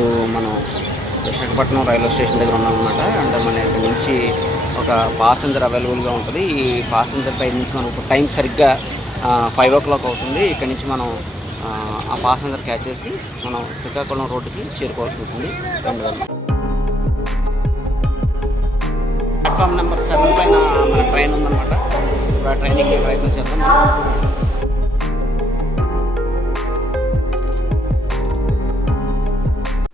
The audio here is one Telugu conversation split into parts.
ఇప్పుడు మనం విశాఖపట్నం రైల్వే స్టేషన్ దగ్గర ఉన్నామన్నమాట అండ్ అంటే మన ఇక్కడ నుంచి ఒక పాసెంజర్ అవైలబుల్గా ఉంటుంది. ఈ పాసెంజర్ పై నుంచి మనం ఇప్పుడు టైం సరిగ్గా ఫైవ్ ఓ క్లాక్ అవుతుంది. ఇక్కడ నుంచి మనం ఆ, ఆ పాసెంజర్ క్యాచ్ చేసి మనం శ్రీకాకుళం రోడ్డుకి చేరుకోవాల్సి ఉంటుంది. రెండు వేల ప్లాట్ఫామ్ నెంబర్ సెవెన్ పైన మన ట్రైన్ ఉందన్నమాట. ఇప్పుడు ఆ ట్రైన్ ఎక్కే ప్రయత్నం చేద్దాం.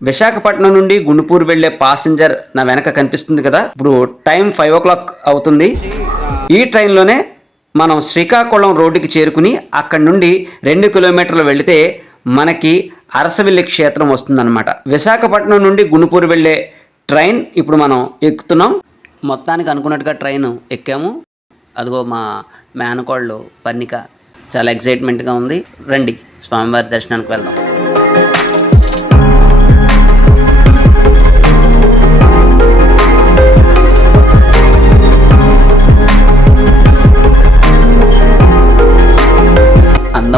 విశాఖపట్నం నుండి గుంటూరు వెళ్ళే పాసింజర్ నా వెనక కనిపిస్తుంది కదా. ఇప్పుడు టైం ఫైవ్ ఓ క్లాక్ అవుతుంది. ఈ ట్రైన్లోనే మనం శ్రీకాకుళం రోడ్డుకి చేరుకుని అక్కడి నుండి రెండు కిలోమీటర్లు వెళితే మనకి అరసవిల్లి క్షేత్రం వస్తుందన్నమాట. విశాఖపట్నం నుండి గుంటూరు వెళ్ళే ట్రైన్ ఇప్పుడు మనం ఎక్కుతున్నాం. మొత్తానికి అనుకున్నట్టుగా ట్రైన్ ఎక్కాము. అదిగో మా మేనకోళ్ళు పర్ణిక చాలా ఎక్సైట్మెంట్గా ఉంది. రండి స్వామివారి దర్శనానికి వెళ్దాం.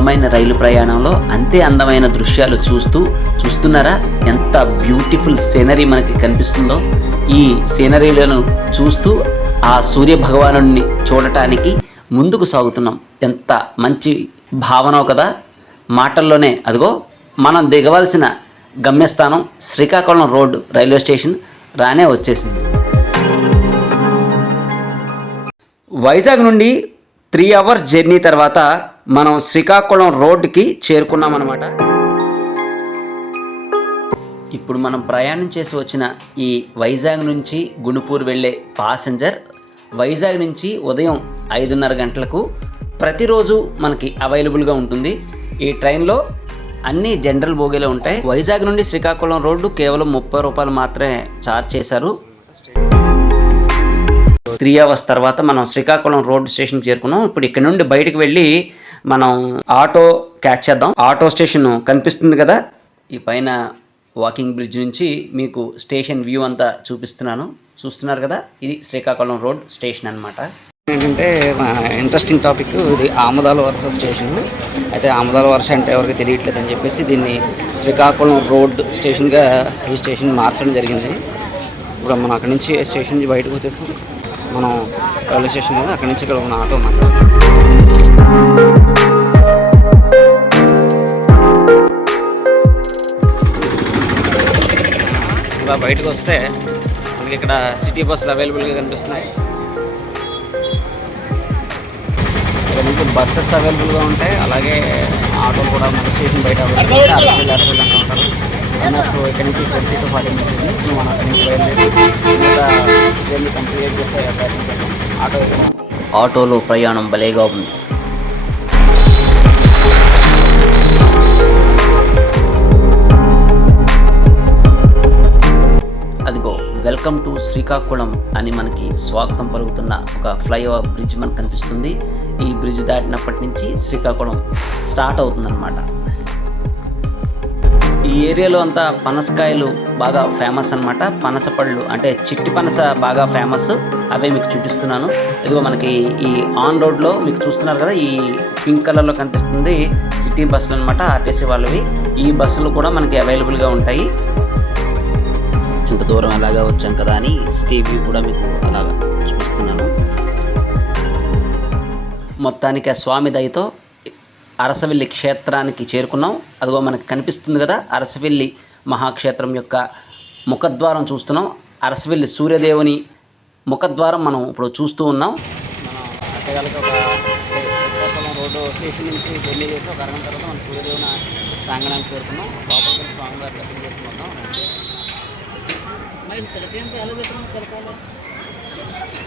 అందమైన రైలు ప్రయాణంలో అంతే అందమైన దృశ్యాలు చూస్తూ చూస్తున్నారా? ఎంత బ్యూటిఫుల్ సీనరీ మనకి కనిపిస్తుందో. ఈ సీనరీలను చూస్తూ ఆ సూర్య భగవాను చూడటానికి ముందుకు సాగుతున్నాం. ఎంత మంచి భావనో కదా. మాటల్లోనే అదిగో మనం దిగవలసిన గమ్యస్థానం శ్రీకాకుళం రోడ్ రైల్వే స్టేషన్ రానే వచ్చేసింది. వైజాగ్ నుండి త్రీ అవర్స్ జర్నీ తర్వాత మనం శ్రీకాకుళం రోడ్డుకి చేరుకున్నాం అనమాట ఇప్పుడు మనం ప్రయాణం చేసి వచ్చిన ఈ వైజాగ్ నుంచి గుణుపూర్ వెళ్ళే పాసెంజర్ వైజాగ్ నుంచి ఉదయం ఐదున్నర గంటలకు ప్రతిరోజు మనకి అవైలబుల్గా ఉంటుంది. ఈ ట్రైన్లో అన్ని జనరల్ బోగీలు ఉంటాయి. వైజాగ్ నుండి శ్రీకాకుళం రోడ్డు కేవలం ముప్పై రూపాయలు మాత్రమే ఛార్జ్ చేశారు. త్రీ అవర్స్ తర్వాత మనం శ్రీకాకుళం రోడ్ స్టేషన్ చేరుకున్నాం. ఇప్పుడు ఇక్కడ నుండి బయటకు వెళ్ళి మనం ఆటో క్యాచ్ చేద్దాం. ఆటో స్టేషన్ కనిపిస్తుంది కదా? ఈ పైన వాకింగ్ బ్రిడ్జ్ నుంచి మీకు స్టేషన్ వ్యూ అంతా చూపిస్తున్నాను. చూస్తున్నారు కదా? ఇది శ్రీకాకుళం రోడ్ స్టేషన్ అన్నమాట. ఏంటంటే ఇంట్రెస్టింగ్ టాపిక్ ఇది ఆమదాల వరుస స్టేషన్. అయితే ఆమదాల వరుస అంటే ఎవరికి తెలియట్లేదు అని చెప్పేసి దీన్ని శ్రీకాకుళం రోడ్ స్టేషన్గా ఈ స్టేషన్ మార్చడం జరిగింది. ఇప్పుడు మనం అక్కడి నుంచి స్టేషన్ నుంచి బయటకు వచ్చేసాం? మనం రైల్వే స్టేషన్ కదా అక్కడి నుంచి ఇక్కడ మన ఆటో మాట్లాడుతున్నాం ఇలా బయటకు వస్తే మనకి ఇక్కడ సిటీ బస్సులు అవైలబుల్గా కనిపిస్తున్నాయి. ఇక్కడ నుంచి బస్సెస్ అవైలబుల్గా ఉంటాయి. అలాగే ఆటోలు కూడా మన స్టేషన్ బయట అవైలబుల్ అరవై అరవై అంటూ ఉంటారు ఎన్ఎఫ్ ఇక్కడ నుంచి ట్వంటీ టు ఫార్టీ మినిట్స్ ఉంది. మనం అక్కడి నుంచి బయలుదేరి కంప్లీట్ చేసే ప్రయత్నం చేద్దాం ఆటో ఆటోలో ప్రయాణం భలేగా ఉంది. వెల్కమ్ టు శ్రీకాకుళం అని మనకి స్వాగతం పలుకుతున్న ఒక ఫ్లైఓవర్ బ్రిడ్జ్ మనకు కనిపిస్తుంది. ఈ బ్రిడ్జ్ దాటినప్పటి నుంచి శ్రీకాకుళం స్టార్ట్ అవుతుందన్నమాట. ఈ ఏరియాలో అంతా పనసకాయలు బాగా ఫేమస్ అన్నమాట. పనస పళ్ళు అంటే చిట్టి పనస బాగా ఫేమస్. అవే మీకు చూపిస్తున్నాను. ఇదిగో మనకి ఈ ఆన్ రోడ్లో మీకు చూస్తున్నారు కదా ఈ పింక్ కలర్లో కనిపిస్తుంది సిటీ బస్సులు అనమాట ఆర్టీసీ వాళ్ళవి. ఈ బస్సులు కూడా మనకి అవైలబుల్గా ఉంటాయి. ఇంత దూరం అలాగా వచ్చాం కదా అని సిటీ వ్యూ కూడా మీకు అలాగా చూపిస్తున్నాను. మొత్తానికి ఆ స్వామి దయతో అరసవెల్లి క్షేత్రానికి చేరుకున్నాం. అదిగో మనకు కనిపిస్తుంది కదా అరసవెల్లి మహాక్షేత్రం యొక్క ముఖద్వారం చూస్తున్నాం. అరసవెల్లి సూర్యదేవుని ముఖద్వారం మనం ఇప్పుడు చూస్తూ ఉన్నాం. మనం ఒక రోడ్డు స్టేషన్ నుంచి జర్నీ చేసి ఒక అరగంట తర్వాత మనం సూర్యదేవుని ప్రాంగణానికి చేరుకున్నాం. లోపలికి స్వామివారి దర్శనం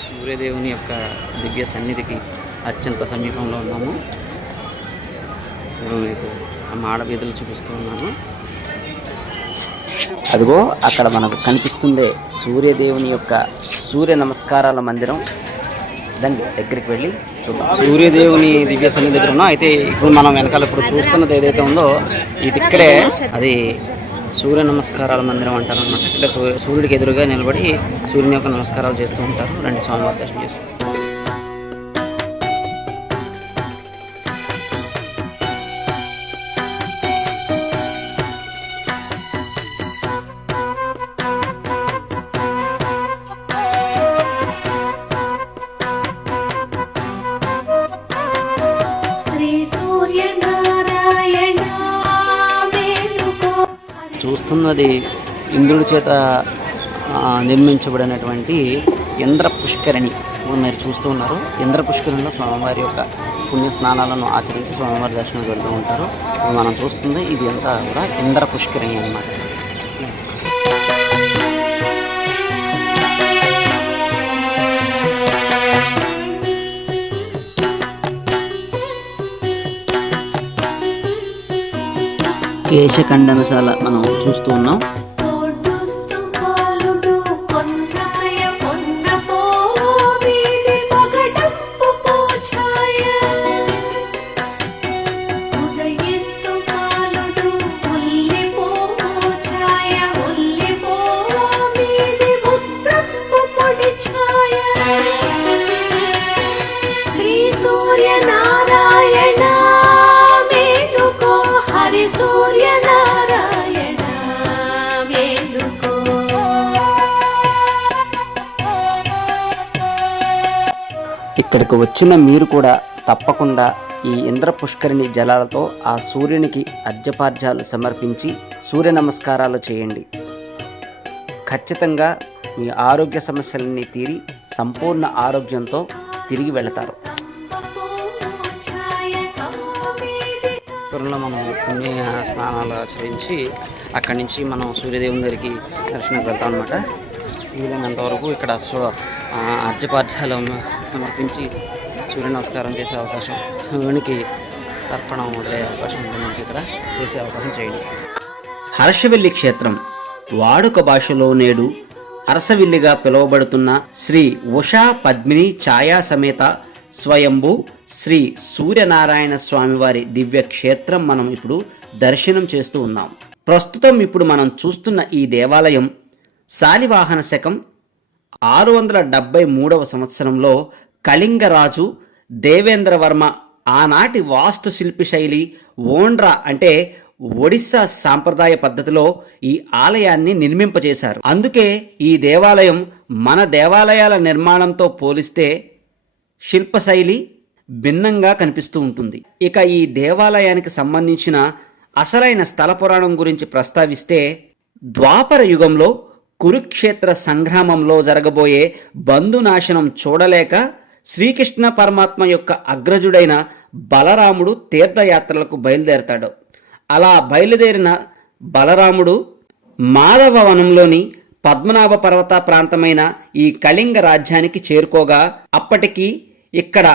సూర్యదేవుని యొక్క దివ్య సన్నిధికి అత్యంత సమీపంలో ఉన్నాము. ఇప్పుడు మీకు ఆ మాడ వీధులు చూపిస్తూ ఉన్నాను. అదిగో అక్కడ మనకు కనిపిస్తుందే సూర్యదేవుని యొక్క సూర్య నమస్కారాల మందిరం. దండి దగ్గరికి వెళ్ళి చూద్దాం. సూర్యదేవుని దివ్య సన్నిధి దగ్గర ఉన్నాం. అయితే ఇప్పుడు మనం వెనకాల ఇప్పుడు చూస్తున్నది ఏదైతే ఉందో ఇది ఇక్కడే అది సూర్య నమస్కారాల మందిరం అంటారు అనమాట ఇక్కడ సూర్యుడికి ఎదురుగా నిలబడి సూర్యుని యొక్క నమస్కారాలు చేస్తూ ఉంటారు. రండి స్వామివారి దర్శనం చేసుకుంటాం చూస్తున్నది ఇంద్రుడి చేత ఆ, నిర్మించబడినటువంటి ఇంద్ర పుష్కరిణి మీరు చూస్తూ ఉన్నారు. ఇంద్ర పుష్కరిణిలో స్వామివారి యొక్క పుణ్య స్నానాలను ఆచరించి స్వామివారి దర్శనం వెళ్తూ ఉంటారు. మనం చూస్తుంది ఇది అంతా కూడా ఇంద్ర పుష్కరిణి అన్నమాట. కేశఖండనశాల మనం చూస్తూ ఉన్నాం. ఇక్కడికి వచ్చిన మీరు కూడా తప్పకుండా ఈ ఇంద్ర పుష్కరిణి జలాలతో ఆ సూర్యునికి అర్జపార్జాలు సమర్పించి సూర్య నమస్కారాలు చేయండి. ఖచ్చితంగా మీ ఆరోగ్య సమస్యలన్నీ తీరి సంపూర్ణ ఆరోగ్యంతో తిరిగి వెళతారు. పురంలో మనం పుణ్య స్నానాలు ఆశ్రయించి అక్కడి నుంచి మనం సూర్యదేవుని దగ్గరికి దర్శనానికి వెళ్తాం అనమాట వీలైనంత వరకు ఇక్కడ స్వ ఆ, సమర్పించి సూర్య నమస్కారం చేసే అవకాశం సూర్యునికి తర్పణం వదిలే అవకాశం ఉంది మనకి ఇక్కడ. చేసే అవకాశం చేయండి. హర్షవెల్లి క్షేత్రం వాడుక భాషలో నేడు అరసవిల్లిగా పిలువబడుతున్న శ్రీ ఉషా పద్మిని ఛాయా సమేత స్వయంభూ శ్రీ సూర్యనారాయణ స్వామివారి దివ్య క్షేత్రం మనం ఇప్పుడు దర్శనం చేస్తూ ఉన్నాం. ప్రస్తుతం ఇప్పుడు మనం చూస్తున్న ఈ దేవాలయం శాలివాహన శకం ఆరు వందల డెబ్బై మూడవ సంవత్సరంలో కళింగరాజు దేవేంద్రవర్మ ఆనాటి వాస్తు శిల్పి శైలి ఓండ్రా అంటే ఒడిస్సా సాంప్రదాయ పద్ధతిలో ఈ ఆలయాన్ని నిర్మింపజేశారు. అందుకే ఈ దేవాలయం మన దేవాలయాల నిర్మాణంతో పోలిస్తే శిల్పశైలి భిన్నంగా కనిపిస్తూ ఉంటుంది. ఇక ఈ దేవాలయానికి సంబంధించిన అసలైన స్థల పురాణం గురించి ప్రస్తావిస్తే ద్వాపర యుగంలో కురుక్షేత్ర సంగ్రామంలో జరగబోయే బంధునాశనం చూడలేక శ్రీకృష్ణ పరమాత్మ యొక్క అగ్రజుడైన బలరాముడు తీర్థయాత్రలకు బయలుదేరతాడు. అలా బయలుదేరిన బలరాముడు మాధవ వనంలోని పద్మనాభ పర్వత ప్రాంతమైన ఈ కళింగ రాజ్యానికి చేరుకోగా అప్పటికి ఇక్కడ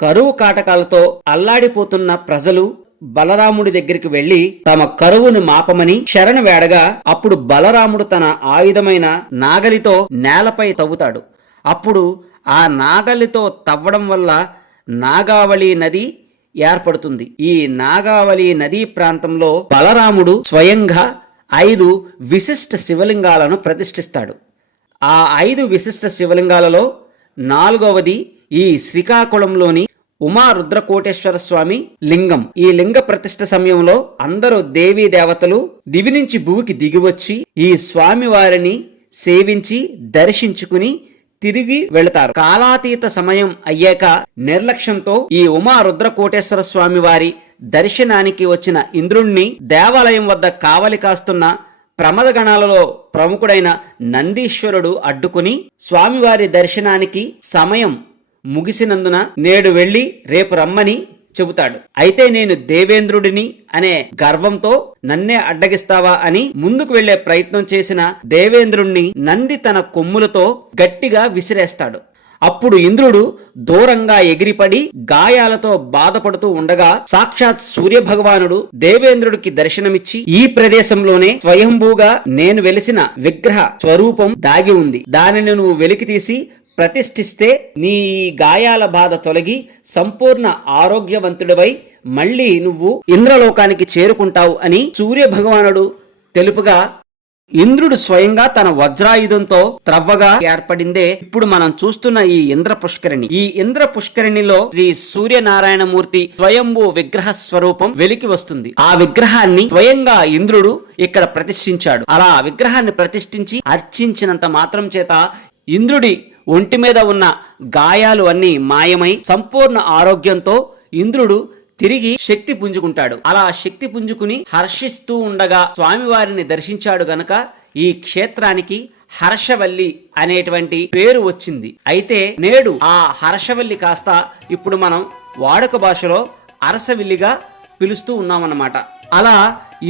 కరువు కాటకాలతో అల్లాడిపోతున్న ప్రజలు బలరాముడి దగ్గరికి వెళ్ళి తమ కరువును మాపమని శరణు వేడగా అప్పుడు బలరాముడు తన ఆయుధమైన నాగలితో నేలపై తవ్వుతాడు. అప్పుడు ఆ నాగలితో తవ్వడం వల్ల నాగావళి నది ఏర్పడుతుంది. ఈ నాగావళి నదీ ప్రాంతంలో బలరాముడు స్వయంగా ఐదు విశిష్ట శివలింగాలను ప్రతిష్ఠిస్తాడు. ఆ ఐదు విశిష్ట శివలింగాలలో నాలుగవది ఈ శ్రీకాకుళంలోని ఉమా రుద్రకోటేశ్వర స్వామి లింగం. ఈ లింగ ప్రతిష్ఠ సమయంలో అందరూ దేవీ దేవతలు దివి నుంచి భూమికి దిగివచ్చి ఈ స్వామి వారిని సేవించి దర్శించుకుని తిరిగి వెళతారు. కాలాతీత సమయం అయ్యాక నిర్లక్ష్యంతో ఈ ఉమా రుద్రకోటేశ్వర స్వామి వారి దర్శనానికి వచ్చిన ఇంద్రుణ్ణి దేవాలయం వద్ద కావలి కాస్తున్న ప్రమదగణాలలో ప్రముఖుడైన నందీశ్వరుడు అడ్డుకుని స్వామివారి దర్శనానికి సమయం ముగిసినందున నేడు వెళ్ళి రేపు రమ్మని చెబుతాడు. అయితే నేను దేవేంద్రుడిని అనే గర్వంతో నన్నే అడ్డగిస్తావా అని ముందుకు వెళ్ళే ప్రయత్నం చేసిన దేవేంద్రుణ్ణి నంది తన కొమ్ములతో గట్టిగా విసిరేస్తాడు. అప్పుడు ఇంద్రుడు దూరంగా ఎగిరిపడి గాయాలతో బాధపడుతూ ఉండగా సాక్షాత్ సూర్య భగవానుడు దేవేంద్రుడికి దర్శనమిచ్చి ఈ ప్రదేశంలోనే స్వయంభూగా నేను వెలిసిన విగ్రహ స్వరూపం దాగి ఉంది. దానిని నువ్వు వెలికి తీసి ప్రతిష్ఠిస్తే నీ గాయాల బాధ తొలగి సంపూర్ణ ఆరోగ్యవంతుడివై మళ్ళీ నువ్వు ఇంద్రలోకానికి చేరుకుంటావు అని సూర్య భగవానుడు తెలుపుగా ఇంద్రుడు స్వయంగా తన వజ్రాయుధంతో త్రవ్వగా ఏర్పడిందే. ఇప్పుడు మనం చూస్తున్న ఈ ఇంద్ర పుష్కరిణి ఈ ఇంద్ర పుష్కరిణిలో శ్రీ సూర్యనారాయణమూర్తి స్వయంభూ విగ్రహ స్వరూపం వెలికి వస్తుంది. ఆ విగ్రహాన్ని స్వయంగా ఇంద్రుడు ఇక్కడ ప్రతిష్ఠించాడు. అలా ఆ విగ్రహాన్ని ప్రతిష్ఠించి అర్చించినంత మాత్రం చేత ఇంద్రుడి ఒంటి మీద ఉన్న గాయాలు అన్నీ మాయమై సంపూర్ణ ఆరోగ్యంతో ఇంద్రుడు తిరిగి శక్తి పుంజుకుంటాడు. అలా శక్తి పుంజుకుని హర్షిస్తూ ఉండగా స్వామివారిని దర్శించాడు గనక ఈ క్షేత్రానికి హర్షవల్లి అనేటువంటి పేరు వచ్చింది. అయితే నేడు ఆ హర్షవల్లి కాస్త ఇప్పుడు మనం వాడుక భాషలో అరసవిల్లిగా పిలుస్తూ ఉన్నామన్నమాట. అలా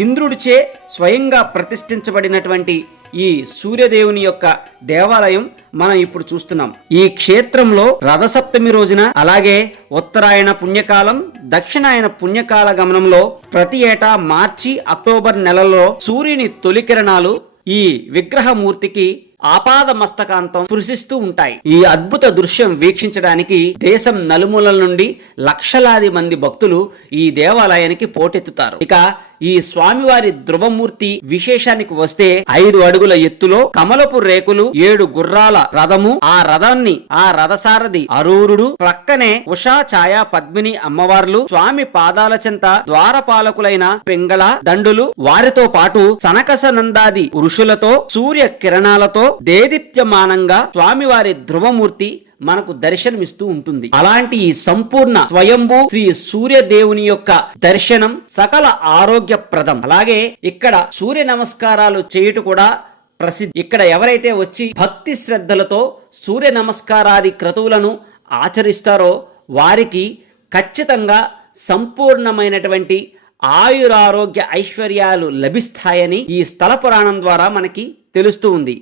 ఇంద్రుడిచే స్వయంగా ప్రతిష్ఠించబడినటువంటి ఈ సూర్యదేవుని యొక్క దేవాలయం మనం ఇప్పుడు చూస్తున్నాం. ఈ క్షేత్రంలో రథసప్తమి రోజున అలాగే ఉత్తరాయణ పుణ్యకాలం దక్షిణాయన పుణ్యకాల గమనంలో ప్రతి ఏటా మార్చి అక్టోబర్ నెలలో సూర్యుని తొలి కిరణాలు ఈ విగ్రహమూర్తికి ఆపాద మస్తకాంతం స్పృశిస్తూ ఉంటాయి. ఈ అద్భుత దృశ్యం వీక్షించడానికి దేశం నలుమూలల నుండి లక్షలాది మంది భక్తులు ఈ దేవాలయానికి పోటెత్తుతారు. ఇక ఈ స్వామివారి ధ్రువమూర్తి విశేషానికి వస్తే ఐదు అడుగుల ఎత్తులో కమలపు రేకులు ఏడు గుర్రాల రథము ఆ రథాన్ని ఆ రథసారథి అరూరుడు ప్రక్కనే ఉషా ఛాయా పద్మిని అమ్మవార్లు స్వామి పాదాల చెంత ద్వారపాలకులైన పింగళ దండులు వారితో పాటు సనకస నందాది ఋషులతో సూర్య కిరణాలతో దేదిత్యమానంగా స్వామివారి ధ్రువమూర్తి మనకు దర్శనమిస్తూ ఉంటుంది. అలాంటి ఈ సంపూర్ణ స్వయంభూ శ్రీ సూర్యదేవుని యొక్క దర్శనం సకల ఆరోగ్యప్రదం. అలాగే ఇక్కడ సూర్య నమస్కారాలు చేయుట కూడా ప్రసిద్ధి. ఇక్కడ ఎవరైతే వచ్చి భక్తి శ్రద్ధలతో సూర్య నమస్కారాది క్రతువులను ఆచరిస్తారో వారికి ఖచ్చితంగా సంపూర్ణమైనటువంటి ఆయురారోగ్య ఐశ్వర్యాలు లభిస్తాయని ఈ స్థల పురాణం ద్వారా మనకి తెలుస్తూ ఉంది.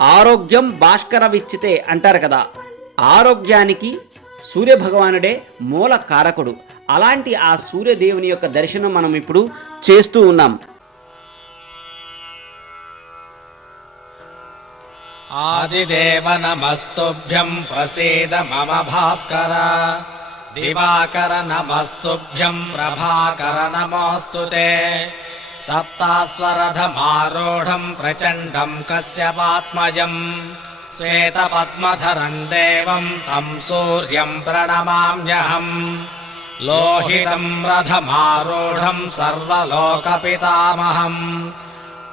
ఆరోగ్యం భాస్కర విచ్చితే అంటారు కదా. ఆరోగ్యానికి సూర్యభగవానుడే మూల కారకుడు. అలాంటి ఆ సూర్యదేవుని యొక్క దర్శనం మనం ఇప్పుడు చేస్తూ ఉన్నాం. ఆదిదేవ నమస్తుభ్యం ప్రసీద మమ భాస్కర. దివాకర నమస్తుభ్యం ప్రభాకర నమోస్తుతే सप्तास्वरथमारूढम् प्रचण्डम् कस्यपात्मजम् श्वेतपद्मधरम् देवम् तम् सूर्यम् प्रणमाम्यहम् लोहितम् रथमारूढम् सर्वलोकपितामहम्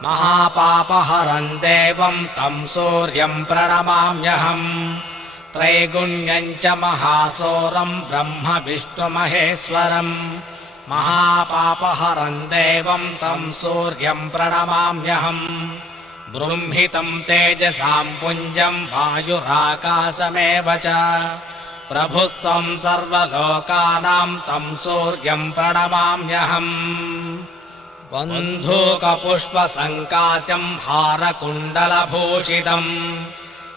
महापापहरम् देवम् तम् सूर्यम् प्रणमाम्यहम् त्रैगुण्यम् च महासूरम् ब्रह्मविष्णुमहेश्वरम्। महापापहरम् देवम् तम् सूर्यम् प्रणमाम्यहम्। बृंहितम् तेजसाम् पुञ्जम् वायुराकाशमेव च। प्रभुस्त्वम् सर्वलोकानाम् तम् सूर्यम् प्रणमाम्यहम्। बन्धूकपुष्पसङ्कास्यम् हारकुण्डलभूषितम्।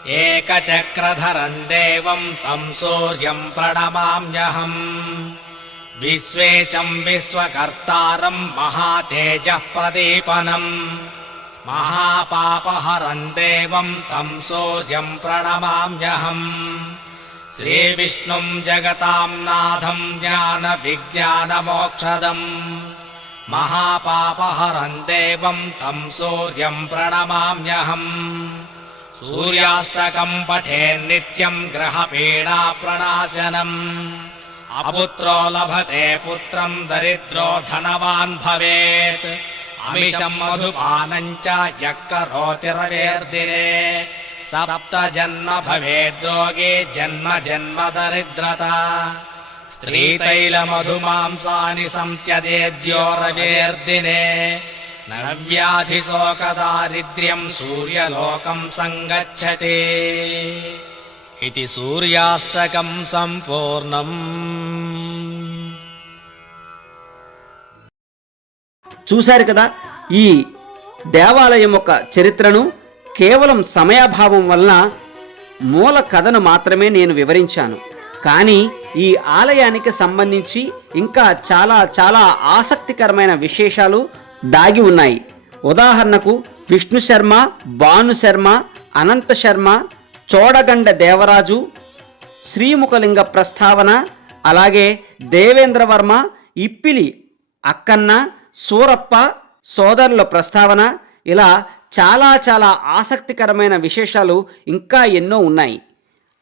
एकचक्रधरम् देवम् तम् सूर्यम् प्रणमाम्यहम्। विश्वेशम् विश्वकर्तारम् महातेजः प्रदीपनम् महापापहरम् देवम् तम् सौर्यम् प्रणमाम्यहम्। श्रीविष्णुम् जगताम् नाथम् ज्ञानविज्ञानमोक्षदम्। महापापहरम् देवम् तम् सौर्यम् प्रणमाम्यहम्। सूर्याष्टकम् पठेन्नित्यम् ग्रहपीडाप्रणाशनम् अपुत्रो लभते पुत्रं दरिद्रो धनवान् भवेत्। अमिषं मधुपानं च यः करोति रवेर्दिने सप्त जन्म भवेद्रोगे जन्म जन्म दरिद्रता। स्त्रीतैलमधुमांसानि संत्यजेद्यो रवेर्दिने नव्याधिशोकदारिद्र्यं सूर्यलोकं सङ्गच्छति इति सूर्याष्टकं सम्पूर्णम् చూశారు కదా ఈ దేవాలయం యొక్క చరిత్రను కేవలం సమయాభావం వలన మూల కథను మాత్రమే నేను వివరించాను కానీ ఈ ఆలయానికి సంబంధించి ఇంకా చాలా చాలా ఆసక్తికరమైన విశేషాలు దాగి ఉన్నాయి ఉదాహరణకు విష్ణు శర్మ భాను శర్మ అనంత శర్మ చోడగండ దేవరాజు శ్రీముఖలింగ ప్రస్తావన అలాగే దేవేంద్రవర్మ ఇప్పిలి అక్కన్న సూరప్ప సోదరుల ప్రస్తావన. ఇలా చాలా చాలా ఆసక్తికరమైన విశేషాలు ఇంకా ఎన్నో ఉన్నాయి.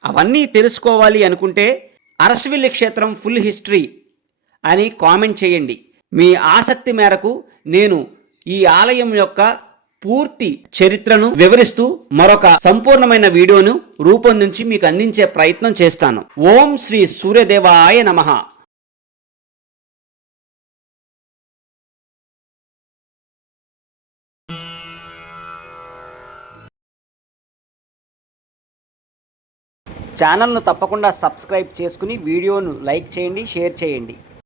అవన్నీ తెలుసుకోవాలి అనుకుంటే అరసవిల్లి క్షేత్రం ఫుల్ హిస్టరీ అని కామెంట్ చేయండి. మీ ఆసక్తి మేరకు నేను ఈ ఆలయం యొక్క పూర్తి చరిత్రను వివరిస్తూ మరొక సంపూర్ణమైన వీడియోను రూపొందించి మీకు అందించే ప్రయత్నం చేస్తాను. ఓం శ్రీ సూర్యదేవాయ నమ. ఛానల్ను తప్పకుండా సబ్స్క్రైబ్ చేసుకుని వీడియోను లైక్ చేయండి షేర్ చేయండి.